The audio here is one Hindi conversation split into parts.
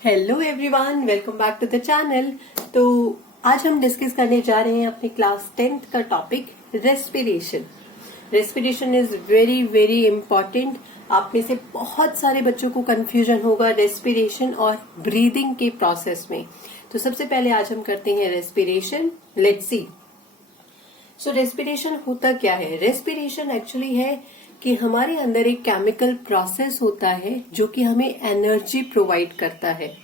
Hello everyone, welcome back to the channel. तो आज हम डिस्कस करने जा रहे हैं अपनी क्लास 10th का topic respiration. Respiration is very very important. आप में से बहुत सारे बच्चों को कंफ्यूजन होगा रेस्पिरेशन और ब्रीदिंग के प्रोसेस में। तो सबसे पहले आज हम करते हैं respiration. Let's see. So respiration होता क्या है? रेस्पिरेशन एक्चुअली है कि हमारे अंदर एक केमिकल प्रोसेस होता है जो कि हमें एनर्जी प्रोवाइड करता है,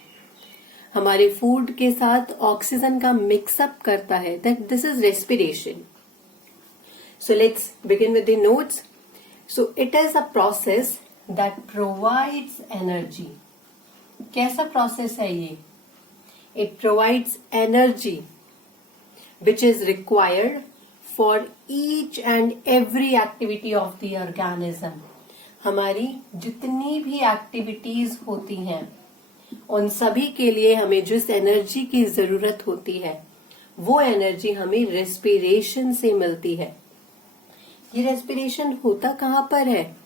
हमारे फूड के साथ ऑक्सीजन का मिक्सअप करता है। That this is respiration. So let's begin with the notes. So it is a process that provides energy. कैसा प्रोसेस है ये? It provides energy which is required for each and every activity of the organism। हमारी जितनी भी एक्टिविटीज होती हैं उन सभी के लिए हमें जिस एनर्जी की जरूरत होती है वो एनर्जी हमें रेस्पिरेशन से मिलती है। ये रेस्पिरेशन होता कहाँ पर है?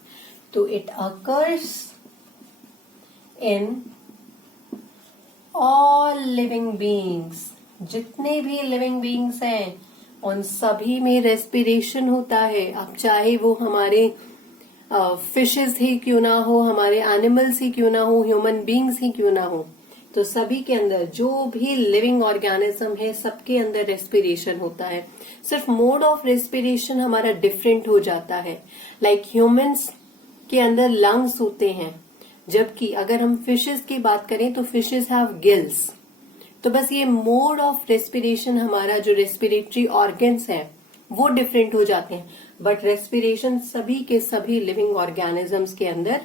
तो it occurs in all living beings. जितने भी लिविंग बीइंग्स हैं उन सभी में रेस्पिरेशन होता है। अब चाहे वो हमारे फिशेस ही क्यों ना हो, हमारे एनिमल्स ही क्यों ना हो, ह्यूमन बीइंग्स ही क्यों ना हो, तो सभी के अंदर जो भी लिविंग ऑर्गेनिज्म है सबके अंदर रेस्पिरेशन होता है। सिर्फ मोड ऑफ रेस्पिरेशन हमारा डिफरेंट हो जाता है। लाइक ह्यूमंस के अंदर लंग्स होते हैं, जबकि अगर हम फिशेस की बात करें तो फिशेस हैव गिल्स। तो बस ये मोड ऑफ रेस्पिरेशन, हमारा जो रेस्पिरेटरी ऑर्गन्स है वो डिफरेंट हो जाते हैं, बट रेस्पिरेशन सभी के सभी लिविंग ऑर्गेनिजम्स के अंदर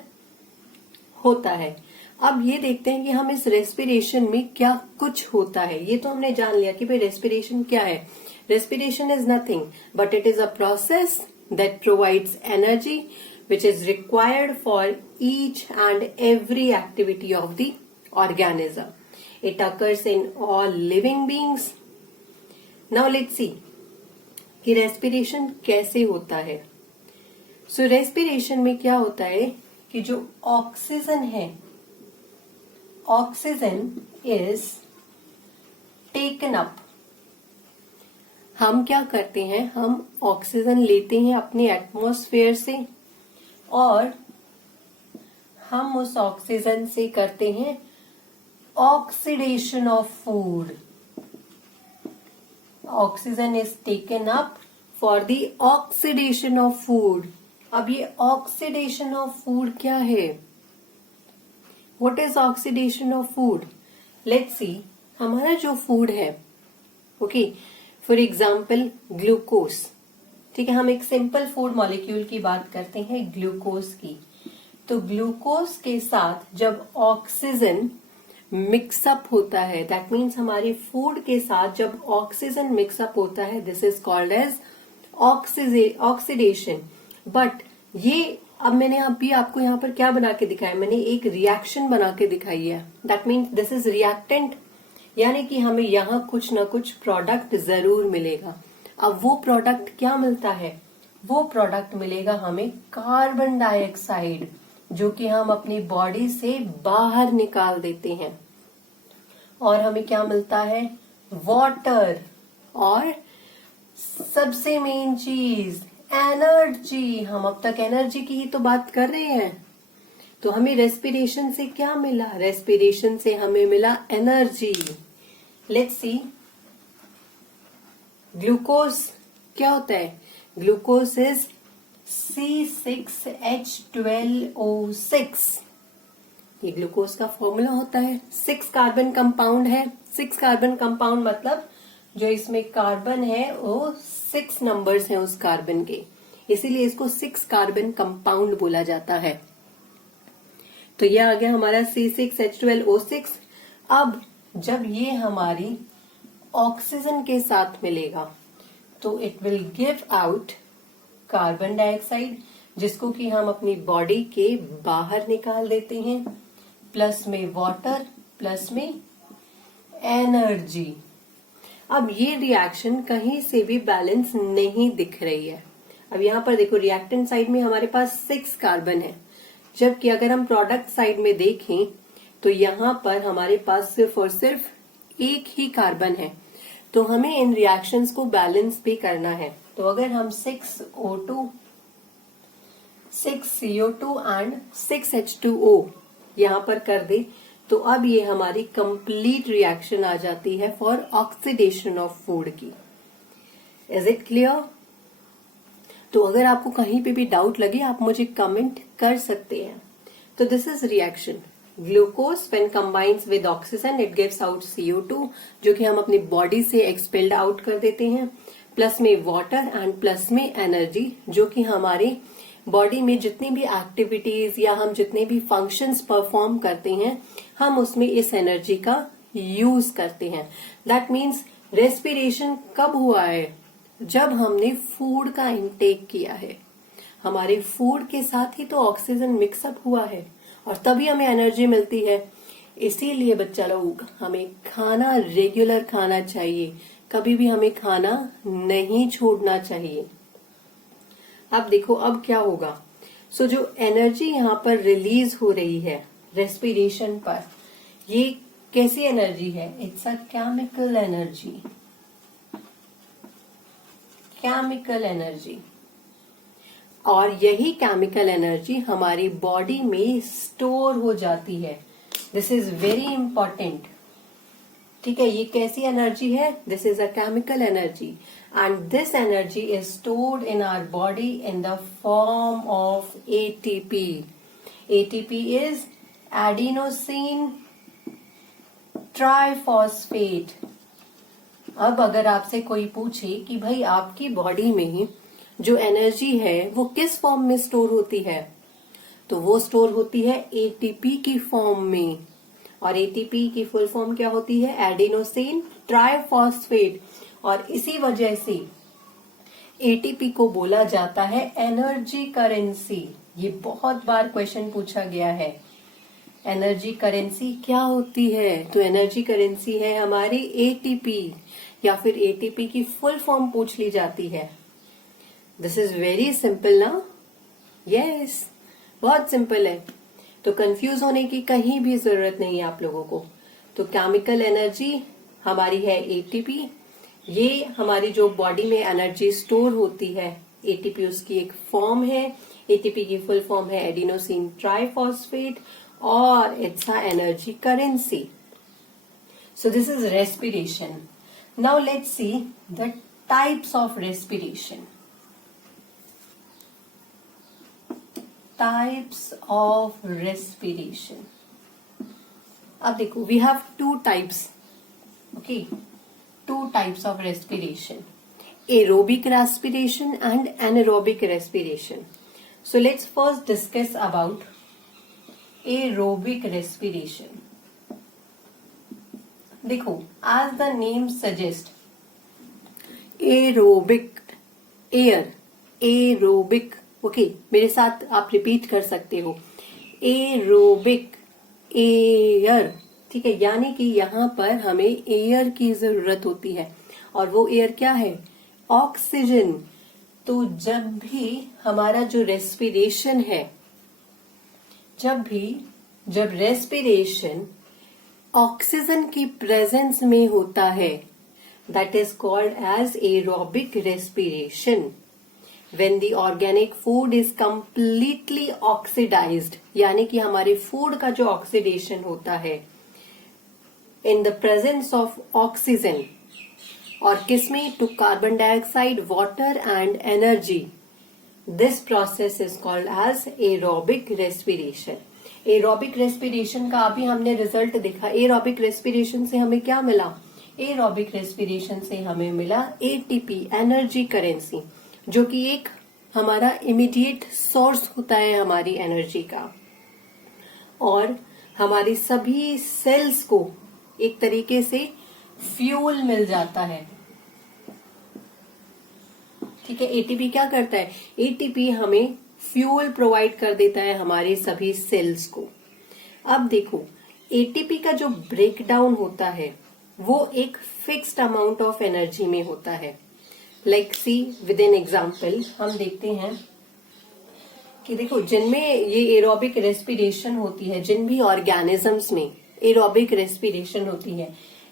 होता है। अब ये देखते हैं कि हम इस रेस्पिरेशन में क्या कुछ होता है। ये तो हमने जान लिया कि भाई रेस्पिरेशन क्या है। Respiration is nothing but it is a process that provides energy which is required for each and every activity of the organism. It occurs in all living beings. Now let's see कि रेस्पिरेशन कैसे होता है। सो रेस्पिरेशन में क्या होता है कि जो ऑक्सीजन है, ऑक्सीजन इज टेकन अप। हम क्या करते हैं? हम ऑक्सीजन लेते हैं अपने एटमॉस्फेयर से और हम उस ऑक्सीजन से करते हैं oxidation of food। Oxygen is taken up for the oxidation of food। अब ये oxidation of food क्या है? What is oxidation of food? Let's see। हमारा जो फूड है, ओके, फॉर एग्जाम्पल ग्लूकोज। ठीक है, हम एक सिंपल फूड मॉलिक्यूल की बात करते हैं, ग्लूकोज की। तो ग्लूकोज के साथ जब ऑक्सीजन मिक्सअप होता है, दैट मीन्स हमारे फूड के साथ जब ऑक्सीजन मिक्सअप होता है, this is called as oxidation. But ये अब मैंने अभी आपको यहाँ पर क्या बना के दिखाया? मैंने एक रिएक्शन बना के दिखाई है। That means this is reactant, यानी कि हमें यहाँ कुछ ना कुछ प्रोडक्ट जरूर मिलेगा। अब वो प्रोडक्ट क्या मिलता है? वो प्रोडक्ट मिलेगा हमें कार्बन डाइऑक्साइड, जो कि हम अपनी बॉडी से बाहर निकाल देते हैं। और हमें क्या मिलता है? वाटर। और सबसे मेन चीज एनर्जी। हम अब तक एनर्जी की ही तो बात कर रहे हैं। तो हमें रेस्पिरेशन से क्या मिला? रेस्पिरेशन से हमें मिला एनर्जी। Let's see. ग्लूकोज क्या होता है? Glucose is C6H12O6। ये ग्लूकोज का फॉर्मूला होता है। 6 कार्बन कंपाउंड है। 6 कार्बन कंपाउंड मतलब जो इसमें कार्बन है वो 6 नंबर्स हैं उस कार्बन के, इसीलिए इसको 6 कार्बन कंपाउंड बोला जाता है। तो ये आ गया हमारा C6H12O6। अब जब ये हमारी ऑक्सीजन के साथ मिलेगा तो it will give out carbon dioxide, जिसको कि हम अपनी बॉडी के बाहर निकाल देते हैं, प्लस में वाटर, प्लस में एनर्जी। अब ये रिएक्शन कहीं से भी बैलेंस नहीं दिख रही है। अब यहाँ पर देखो, रिएक्टेंट साइड में हमारे पास 6 कार्बन है, जबकि अगर हम प्रोडक्ट साइड में देखें तो यहाँ पर हमारे पास सिर्फ और सिर्फ एक ही कार्बन है, तो हमें इन रिएक्शंस को बैलेंस भी करना है। तो अगर हम 6O2, 6CO2 एंड 6H2O यहाँ पर कर दे, तो अब ये हमारी कंप्लीट रिएक्शन आ जाती है फॉर ऑक्सीडेशन ऑफ फूड की। Is it clear? तो अगर आपको कहीं पे भी डाउट लगे आप मुझे कमेंट कर सकते हैं। तो this is reaction. Glucose when combines with oxygen it gives out CO2, जो कि हम अपनी बॉडी से एक्सपेल्ड आउट कर देते हैं, प्लस में वाटर एंड प्लस में एनर्जी, जो कि हमारे बॉडी में जितनी भी एक्टिविटीज या हम जितने भी फंक्शंस परफॉर्म करते हैं हम उसमें इस एनर्जी का यूज करते हैं। दैट मीन्स रेस्पिरेशन कब हुआ है? जब हमने फूड का इंटेक किया है, हमारे फूड के साथ ही तो ऑक्सीजन मिक्सअप हुआ है और तभी हमें एनर्जी मिलती है। इसीलिए बच्चा लोग हमें खाना रेगुलर खाना चाहिए, कभी भी हमें खाना नहीं छोड़ना चाहिए। अब देखो अब क्या होगा। सो जो एनर्जी यहाँ पर रिलीज हो रही है रेस्पिरेशन पर, ये कैसी एनर्जी है? It's a chemical energy. Chemical energy, और यही केमिकल एनर्जी हमारी बॉडी में स्टोर हो जाती है। This is very important. ठीक है, ये कैसी एनर्जी है? This is a chemical energy and this energy is stored in our body in the form of ATP. ATP इज एडिनोसिन ट्राइफॉस्फेट। अब अगर आपसे कोई पूछे कि भाई आपकी बॉडी में जो एनर्जी है वो किस फॉर्म में स्टोर होती है, तो वो स्टोर होती है ATP की फॉर्म में। और ATP की फुल फॉर्म क्या होती है? Adenosine triphosphate. और इसी वजह से ATP को बोला जाता है एनर्जी करेंसी। ये बहुत बार क्वेश्चन पूछा गया है, एनर्जी करेंसी क्या होती है? तो एनर्जी करेंसी है हमारी ATP, या फिर ATP की फुल फॉर्म पूछ ली जाती है। दिस इज वेरी सिंपल ना? यस, बहुत सिंपल है, तो कंफ्यूज होने की कहीं भी जरूरत नहीं है आप लोगों को। तो केमिकल एनर्जी हमारी है ATP, ये हमारी जो बॉडी में एनर्जी स्टोर होती है ATP उसकी एक फॉर्म है। ATP की फुल फॉर्म है एडिनोसिन ट्राइफॉस्फेट और it's a energy currency. So this is respiration. Now let's see the types of respiration. Types of respiration. अब देखो, we have two types. Okay, two types of respiration: aerobic respiration and anaerobic respiration. So let's first discuss about aerobic respiration. देखो, as the name suggests, aerobic air, aerobic okay मेरे साथ आप रिपीट कर सकते हो, एरोबिक एयर। ठीक है, यानी कि यहाँ पर हमें एयर की जरूरत होती है और वो एयर क्या है? ऑक्सीजन। तो जब भी हमारा जो रेस्पिरेशन है, जब रेस्पिरेशन ऑक्सीजन की प्रेजेंस में होता है, that is called as aerobic respiration. When the organic food is completely oxidized, यानी कि हमारे फूड का जो ऑक्सीडेशन होता है in the presence of oxygen, और किसमें? to carbon dioxide, water and energy. This process is called as aerobic respiration. Aerobic respiration का अभी हमने रिजल्ट देखा। aerobic respiration से हमें क्या मिला? aerobic respiration से हमें मिला ATP, एनर्जी करेंसी, जो कि एक हमारा इमीडिएट सोर्स होता है हमारी एनर्जी का, और हमारी सभी सेल्स को एक तरीके से फ्यूल मिल जाता है। ठीक है, ATP क्या करता है? ATP हमें फ्यूल प्रोवाइड कर देता है हमारे सभी सेल्स को। अब देखो, ATP का जो ब्रेकडाउन होता है वो एक फिक्स्ड अमाउंट ऑफ एनर्जी में होता है। Like see with an example हम देखते हैं कि देखो जिनमें ये एरोबिक रेस्पिरेशन होती है, जिन भी ऑर्गेनिजम्स में एरोबिक रेस्पिरेशन होती है,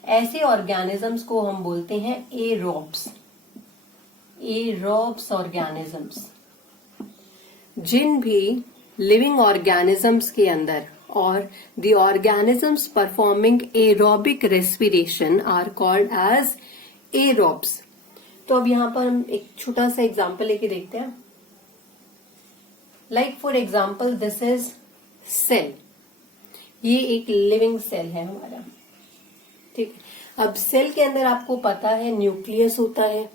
ऐसे ऑर्गेनिजम्स को हम बोलते हैं एरोब्स। Aerobes organisms. जिन भी लिविंग ऑर्गेनिजम्स के अंदर और the organisms performing aerobic respiration are called as aerobes. तो अब यहां पर हम एक छोटा सा एग्जांपल लेके देखते हैं। Like for example this is cell. ये एक लिविंग सेल है हमारा, ठीक है। अब सेल के अंदर आपको पता है न्यूक्लियस होता है।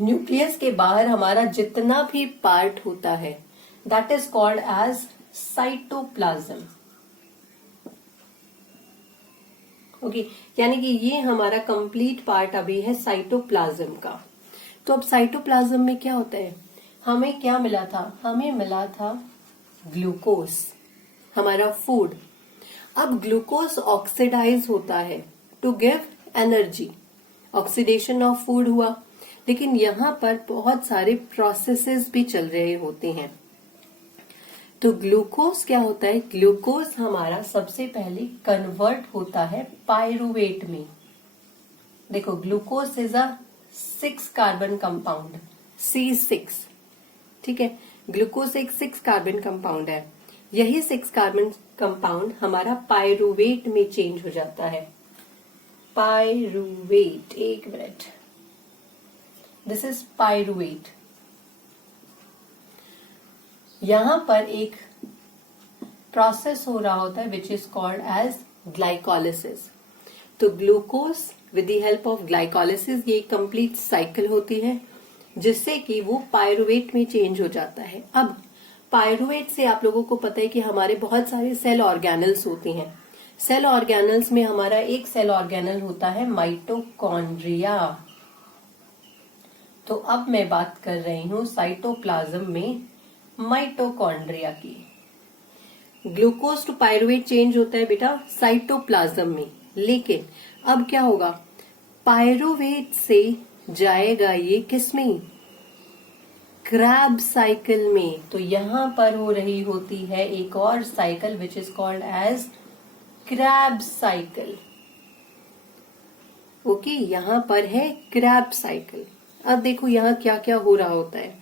न्यूक्लियस के बाहर हमारा जितना भी पार्ट होता है that is called as cytoplasm. Okay, यानी कि ये हमारा कंप्लीट पार्ट अभी है साइटोप्लाज्म का। तो अब साइटोप्लाज्म में क्या होता है, हमें क्या मिला था, हमें मिला था ग्लूकोज, हमारा फूड। अब ग्लूकोज ऑक्सीडाइज होता है to give energy, oxidation of food हुआ। लेकिन यहां पर बहुत सारे प्रोसेसेस भी चल रहे होते हैं। तो ग्लूकोज क्या होता है, ग्लूकोज हमारा सबसे पहले कन्वर्ट होता है पायरुवेट में। देखो glucose is a 6 carbon compound, C6, ठीक है। ग्लूकोज एक 6 कार्बन कंपाउंड है। यही 6 कार्बन कंपाउंड हमारा पायरुवेट में चेंज हो जाता है। पायरुवेट, एक मिनट, दिस इज पायरुवेट। यहां पर एक प्रोसेस हो रहा होता है which is called as glycolysis. तो glucose with the help of glycolysis, ये कंप्लीट साइकिल होती है जिससे कि वो पायरुवेट में चेंज हो जाता है। अब पायरुवेट से आप लोगों को पता है कि हमारे बहुत सारे सेल ऑर्गेनल्स होते हैं। सेल ऑर्गेनल्स में हमारा एक सेल ऑर्गेनल होता है माइटोकॉन्ड्रिया। तो अब मैं बात कर रही हूं साइटोप्लाज्म में माइटोकॉन्ड्रिया की। ग्लूकोज टू पायरुवेट चेंज होता है बेटा साइटोप्लाज्म में, लेकिन अब क्या होगा, पायरुवेट से जाएगा ये किसमें, क्रैब साइकिल में। तो यहां पर हो रही होती है एक और cycle which is called as Krebs cycle. Okay, यहां पर है क्रैब साइकिल। अब देखो यहां क्या क्या हो रहा होता है।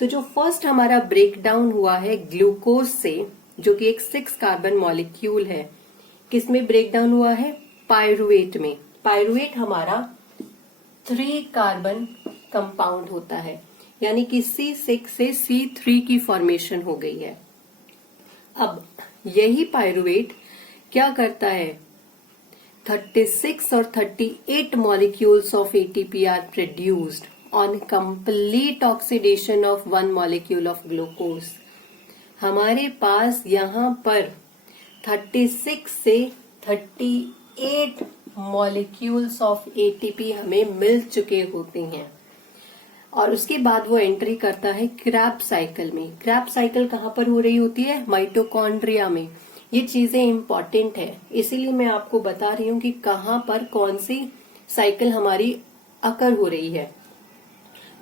तो जो फर्स्ट हमारा ब्रेक डाउन हुआ है ग्लूकोज से, जो कि एक 6 कार्बन मॉलिक्यूल है, किसमें ब्रेक डाउन हुआ है, पायरुवेट में। पायरुवेट हमारा 3 कार्बन कंपाउंड होता है, यानी कि C6 से C3 की फॉर्मेशन हो गई है। अब यही पायरुवेट क्या करता है, 36 और 38 molecules of ATP are produced on complete oxidation of 1 molecule of glucose. हमारे पास यहाँ पर 36 से 38 मॉलिक्यूल्स ऑफ एटीपी हमें मिल चुके होते हैं, और उसके बाद वो एंट्री करता है क्रैब साइकिल में। क्रैब साइकिल कहाँ पर हो रही होती है, माइटोकॉन्ड्रिया में। ये चीजें इंपॉर्टेंट है, इसीलिए मैं आपको बता रही हूँ कि कहाँ पर कौन सी साइकिल हमारी अकर हो रही है।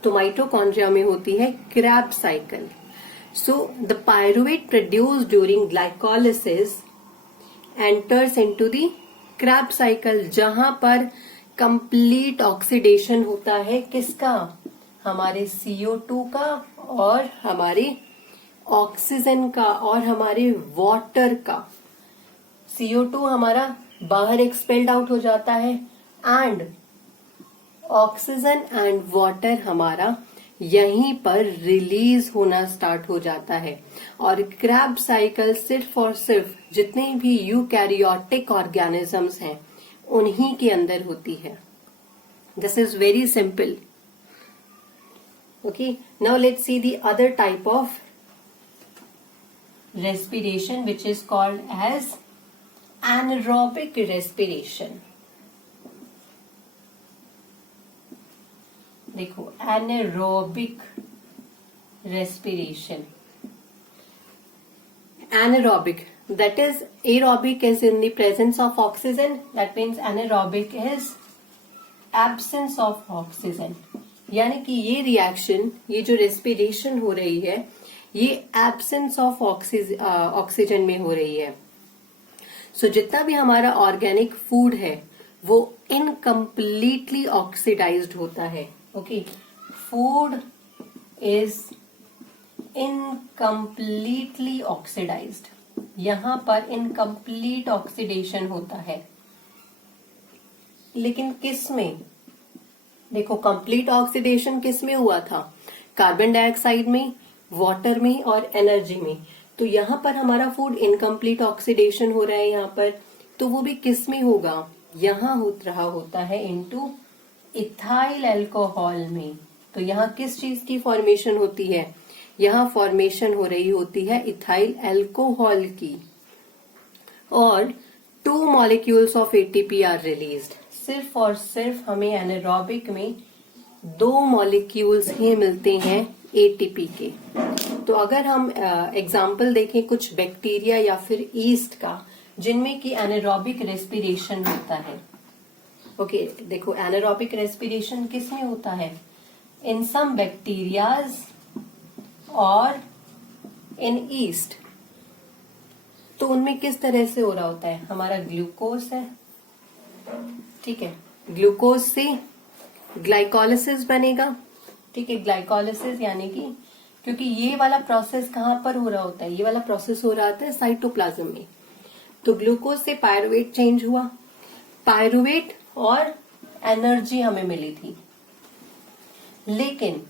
तो माइटोकॉन्ड्रिया में होती है Krebs cycle. So the pyruvate produced during glycolysis enters into the Krebs cycle, जहां पर कंप्लीट ऑक्सीडेशन होता है किसका, हमारे CO2 का और हमारे ऑक्सीजन का और हमारे वाटर का। CO2 हमारा बाहर एक्सपेल्ड आउट हो जाता है एंड ऑक्सीजन एंड वाटर हमारा यहीं पर रिलीज होना स्टार्ट हो जाता है। और क्रैब साइकिल सिर्फ और सिर्फ जितने भी यूकैरियोटिक ऑर्गेनिजम्स हैं उन्हीं के अंदर होती है। This is very simple. Okay, now let's see the other type of respiration which is called as anaerobic respiration। देखो anaerobic respiration, anaerobic that is aerobic is in the presence of oxygen, that means anaerobic is absence of oxygen। यानी कि ये रिएक्शन, ये जो रेस्पिरेशन हो रही है, ये एब्सेंस ऑफ ऑक्सीजन में हो रही है। सो जितना भी हमारा ऑर्गेनिक फूड है वो इनकम्प्लीटली ऑक्सीडाइज्ड होता है। Okay, food is incompletely oxidized, यहां पर इनकम्प्लीट ऑक्सीडेशन होता है। लेकिन किस में? देखो, कंप्लीट ऑक्सीडेशन किस में हुआ था? कार्बन डाइऑक्साइड में, वाटर में और एनर्जी में। तो यहां पर हमारा फूड इनकम्प्लीट ऑक्सीडेशन हो रहा है यहां पर, तो वो भी किस में होगा? यहां होता है इनटू इथाइल अल्कोहल में। तो यहाँ किस चीज की फॉर्मेशन होती है? यहाँ फॉर्मेशन हो रही होती है इथाइल अल्कोहल की, और 2 molecules of ATP are released. सिर्फ और सिर्फ हमें एनारोबिक में 2 मॉलिक्यूल्स ही मिलते हैं एटीपी के। तो अगर हम एग्जाम्पल देखें कुछ बैक्टीरिया या फिर ईस्ट का, जिनमें कि एनारोबिक रेस्पिरेशन होता है। ओके, देखो एनारोबिक रेस्पिरेशन किस में होता है? इन सम बैक्टीरियाज और इन ईस्ट। तो उनमें किस तरह से हो रहा होता है? हमारा ग्लूकोज है, ठीक है, ग्लूकोज से ग्लाइकोलिसिस बनेगा। ठीक है, ग्लाइकोलिसिस यानी कि, क्योंकि ये वाला प्रोसेस कहां पर हो रहा होता है? ये वाला प्रोसेस हो रहा होता है साइटोप्लाज्म में। तो ग्लूकोज से पायरुवेट चेंज हुआ, पायरुवेट और एनर्जी हमें मिली थी। लेकिन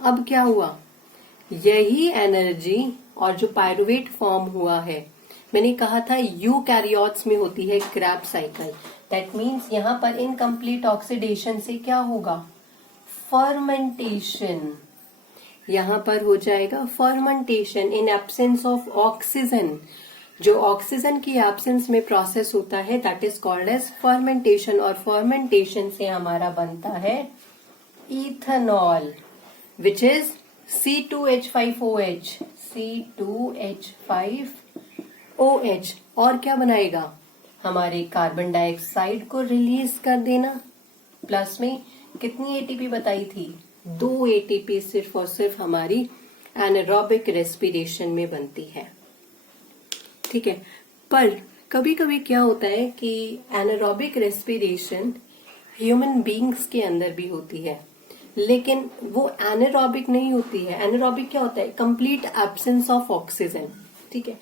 अब क्या हुआ? यही एनर्जी और जो पायरुवेट फॉर्म हुआ है, मैंने कहा था यूकैरियोट्स में होती है क्रैब साइकिल। दैट मीन्स यहां पर इनकम्प्लीट ऑक्सीडेशन से क्या होगा? फर्मेंटेशन। यहां पर हो जाएगा fermentation in absence of oxygen. जो ऑक्सीजन की एब्सेंस में प्रोसेस होता है that is called as fermentation, और फर्मेंटेशन से हमारा बनता है ethanol, which is C2H5OH, C2H5OH। और क्या बनाएगा? हमारे कार्बन डाइऑक्साइड को रिलीज कर देना। प्लस में कितनी एटीपी बताई थी? 2 एटीपी सिर्फ और सिर्फ हमारी एनारोबिक रेस्पिरेशन में बनती है। ठीक है, पर कभी कभी क्या होता है कि एनारोबिक रेस्पिरेशन ह्यूमन बींग्स के अंदर भी होती है, लेकिन वो एनारोबिक नहीं होती है। एनारोबिक क्या होता है? Complete absence of oxygen. ठीक है,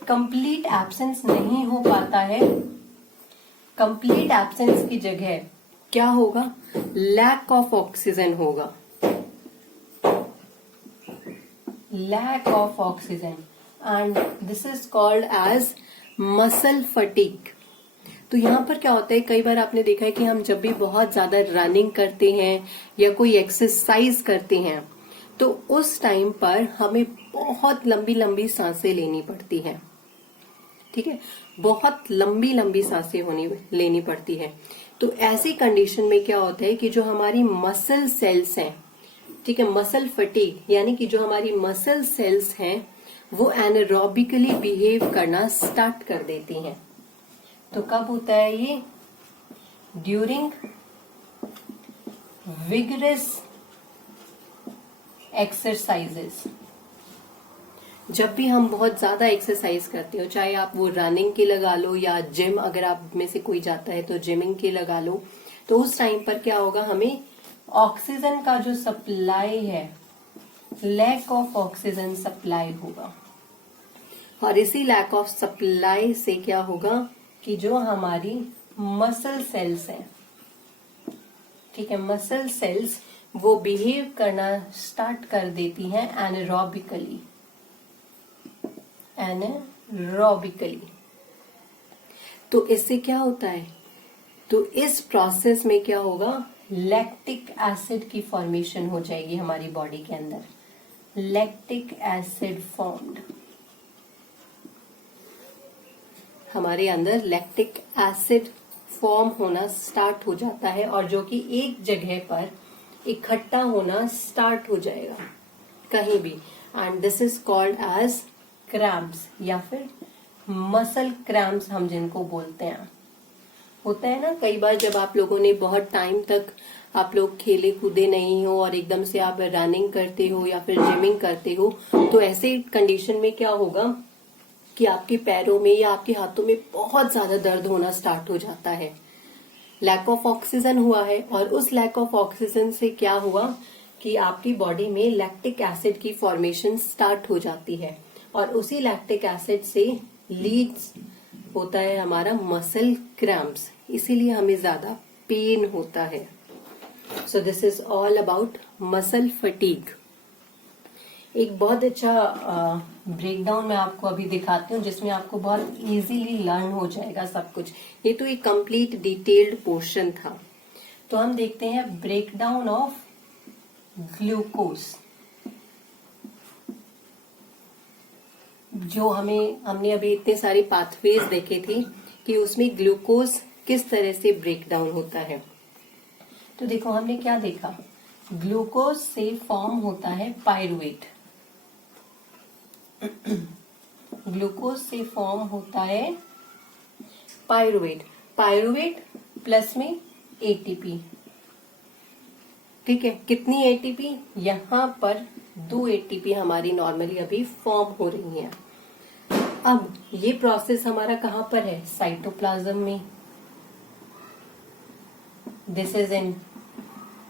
कंप्लीट एब्सेंस नहीं हो पाता है। कंप्लीट एब्सेंस की जगह क्या होगा? लैक ऑफ ऑक्सीजन होगा, lack of oxygen, and this is called as muscle fatigue. तो यहाँ पर क्या होता है, कई बार आपने देखा है कि हम जब भी बहुत ज्यादा रनिंग करते हैं या कोई एक्सरसाइज करते हैं तो उस टाइम पर हमें बहुत लंबी लंबी सांसें लेनी पड़ती हैं। ठीक है, बहुत लंबी लंबी सांसें लेनी पड़ती है। तो ऐसी कंडीशन में क्या होता है कि जो हमारी मसल सेल्स हैं, ठीक है, मसल फटीग यानी कि जो हमारी मसल सेल्स हैं वो एनारोबिकली बिहेव करना स्टार्ट कर देती हैं। तो कब होता है ये? During vigorous exercises. जब भी हम बहुत ज्यादा एक्सरसाइज करते हो, चाहे आप वो रनिंग की लगा लो या जिम, अगर आप में से कोई जाता है तो जिमिंग की लगा लो, तो उस टाइम पर क्या होगा? हमें ऑक्सीजन का जो सप्लाई है, लैक ऑफ ऑक्सीजन सप्लाई होगा। और इसी लैक ऑफ सप्लाई से क्या होगा कि जो हमारी मसल सेल्स हैं, ठीक है, मसल सेल्स वो बिहेव करना स्टार्ट कर देती हैं एनारोबिकली। एनारोबिकली तो इससे क्या होता है? तो इस प्रोसेस में क्या होगा? लैक्टिक एसिड की फॉर्मेशन हो जाएगी हमारी बॉडी के अंदर। लैक्टिक एसिड फॉर्म्ड, हमारे अंदर लैक्टिक एसिड फॉर्म होना स्टार्ट हो जाता है, और जो कि एक जगह पर इकट्ठा होना स्टार्ट हो जाएगा कहीं भी, and this is called as cramps या फिर मसल क्रैम्प्स हम जिनको बोलते हैं। होता है ना कई बार जब आप लोगों ने बहुत टाइम तक आप लोग खेले कूदे नहीं हो और एकदम से आप रनिंग करते हो या फिर जिमिंग करते हो, तो ऐसे कंडीशन में क्या होगा कि आपके पैरों में या आपके हाथों में बहुत ज्यादा दर्द होना स्टार्ट हो जाता है। लैक ऑफ ऑक्सीजन हुआ है, और उस लैक ऑफ ऑक्सीजन से क्या हुआ कि आपकी बॉडी में लैक्टिक एसिड की फॉर्मेशन स्टार्ट हो जाती है, और उसी लैक्टिक एसिड से लीड्स होता है हमारा मसल क्रैम्प्स, इसीलिए हमें ज्यादा पेन होता है। सो this is all about muscle fatigue. एक बहुत अच्छा ब्रेकडाउन मैं आपको अभी दिखाती हूँ, जिसमें आपको बहुत इजीली लर्न हो जाएगा सब कुछ। ये तो एक कंप्लीट डिटेल्ड पोर्शन था। तो हम देखते हैं ब्रेकडाउन ऑफ ग्लूकोज। जो हमने अभी इतने सारे पाथवेज देखे थे कि उसमें ग्लूकोज किस तरह से ब्रेकडाउन होता है। तो देखो हमने क्या देखा, ग्लूकोज से फॉर्म होता है पायरुवेट। ग्लूकोज से फॉर्म होता है पायरुवेट। पायरुवेट प्लस में एटीपी। ठीक है, कितनी एटीपी? यहां पर 2 एटीपी हमारी नॉर्मली अभी फॉर्म हो रही है। अब ये प्रोसेस हमारा कहां पर है? साइटोप्लाज्म में। This is in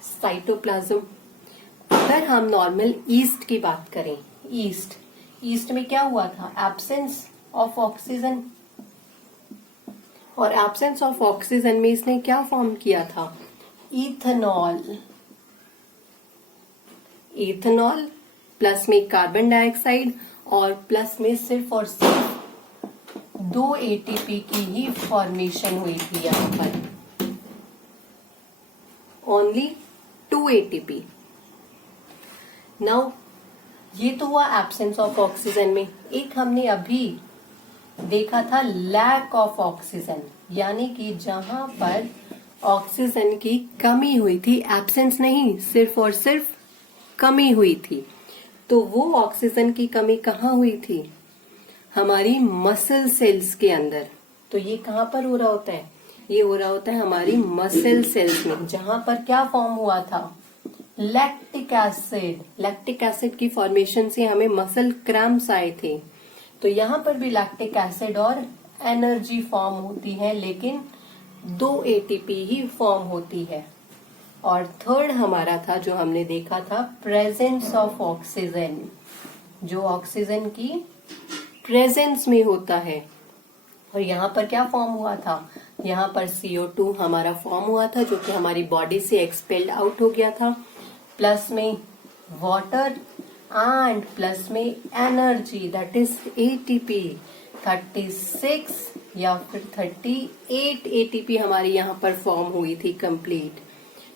cytoplasm. अगर हम नॉर्मल ईस्ट की बात करें, ईस्ट में क्या हुआ था? एब्सेंस ऑफ ऑक्सीजन, और एब्सेंस ऑफ ऑक्सीजन में इसने क्या फॉर्म किया था? इथेनॉल। इथेनॉल प्लस में कार्बन डाइऑक्साइड, और प्लस में सिर्फ और सिर्फ 2 एटीपी की ही फॉर्मेशन हुई थी यहां पर। Only 2 ATP. नाउ ये तो हुआ एब्सेंस ऑफ ऑक्सीजन में। एक हमने अभी देखा था लैक ऑफ ऑक्सीजन, यानी कि जहां पर ऑक्सीजन की कमी हुई थी, एब्सेंस नहीं, सिर्फ और सिर्फ कमी हुई थी। तो वो ऑक्सीजन की कमी कहाँ हुई थी? हमारी मसल सेल्स के अंदर। तो ये कहाँ पर हो रहा होता है? ये हो रहा होता है हमारी मसल सेल्स में, जहां पर क्या फॉर्म हुआ था? Lactic acid. लैक्टिक एसिड की फॉर्मेशन से हमें मसल क्रैम्प्स आए थे। तो यहां पर भी लैक्टिक एसिड और एनर्जी फॉर्म होती है, लेकिन 2 एटीपी ही फॉर्म होती है। और थर्ड हमारा था जो हमने देखा था, प्रेजेंस ऑफ ऑक्सीजन, जो ऑक्सीजन की प्रेजेंस में होता है। और यहाँ पर क्या फॉर्म हुआ था? यहाँ पर CO2 हमारा फॉर्म हुआ था, जो कि हमारी बॉडी से एक्सपेल्ड आउट हो गया था, प्लस में वाटर एंड प्लस में एनर्जी, दैट इज एटीपी। 36 या फिर 38 एटीपी हमारी यहाँ पर फॉर्म हुई थी कंप्लीट।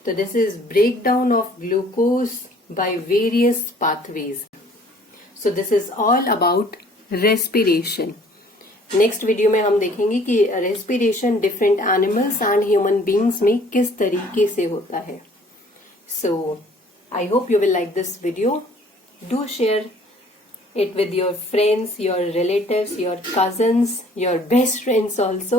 तो this is breakdown of glucose by various pathways. So this is all about respiration. Next video में हम देखेंगे कि respiration different animals and human beings में किस तरीके से होता है। So I hope you will like this video. Do share it with your friends, your relatives, your cousins, your best friends also.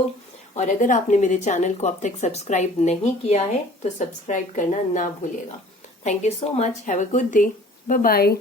और अगर आपने मेरे चैनल को अब तक सब्सक्राइब नहीं किया है तो सब्सक्राइब करना ना भूलिएगा. Thank you so much. Have a good day. Bye bye.